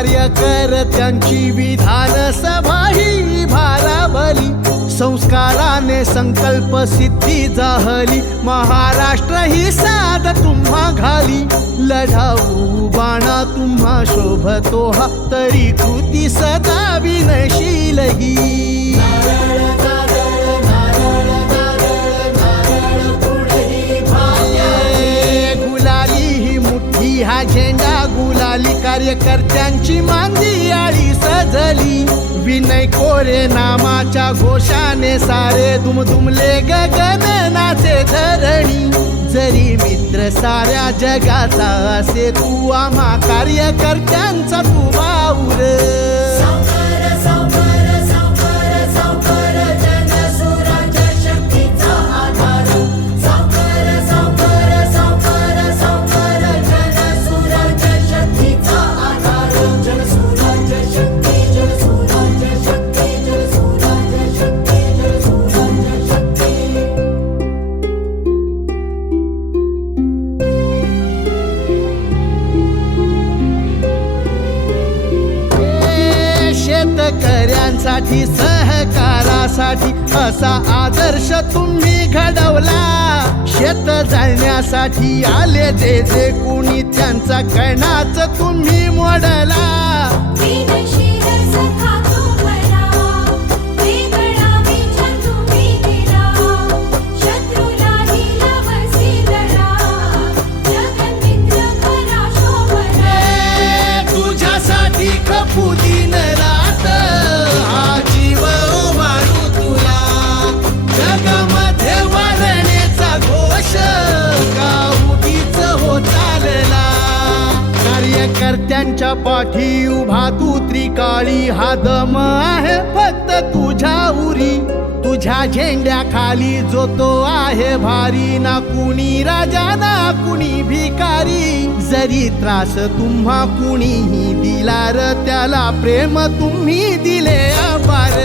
कार्यकर्त्यांची विधान सभा ही भारावली, संस्काराने संकल्प सिद्धी जाहली, महाराष्ट्र ही साध तुम्हा घाली, लढाऊ बाणा तुम्हा शोभतो हा, तरी कृती सदा विनशील ही. गुलाली ही मुठ्ठी हा झेंडा गुलाली, कार्यकर्त्यांची मांदी आळी सजली, विनय कोरे नामाच्या घोषाने सारे दुमदुमले गगननाचे धरणी, जरी मित्र साऱ्या जगाचा असे तू आम्हा कार्यकर्त्यांचा तू वाऊर. शेतकऱ्यांसाठी सहकारासाठी असा आदर्श तुम्ही घडवला, शेत जाळण्यासाठी आले जे जे कुणी त्यांचा कणाच तुम्ही मोडला. तुझ्यासाठी खपू दिन रात हा जीव मारू तुला, जगामध्ये वाढण्याचा घोष का उगीच हो चालला. कार्यकर्त्यांच्या पाठी उभा तू त्रिकाळी, हा दम आहे फक्त तुझ्या उरी, तुझ्या झेंड्याखाली जो तो आहे भारी, ना कुणी राजा ना कुणी भिकारी, जरी त्रास तुम्हा कुणीही दिला र त्याला प्रेम तुम्ही दिले अपार.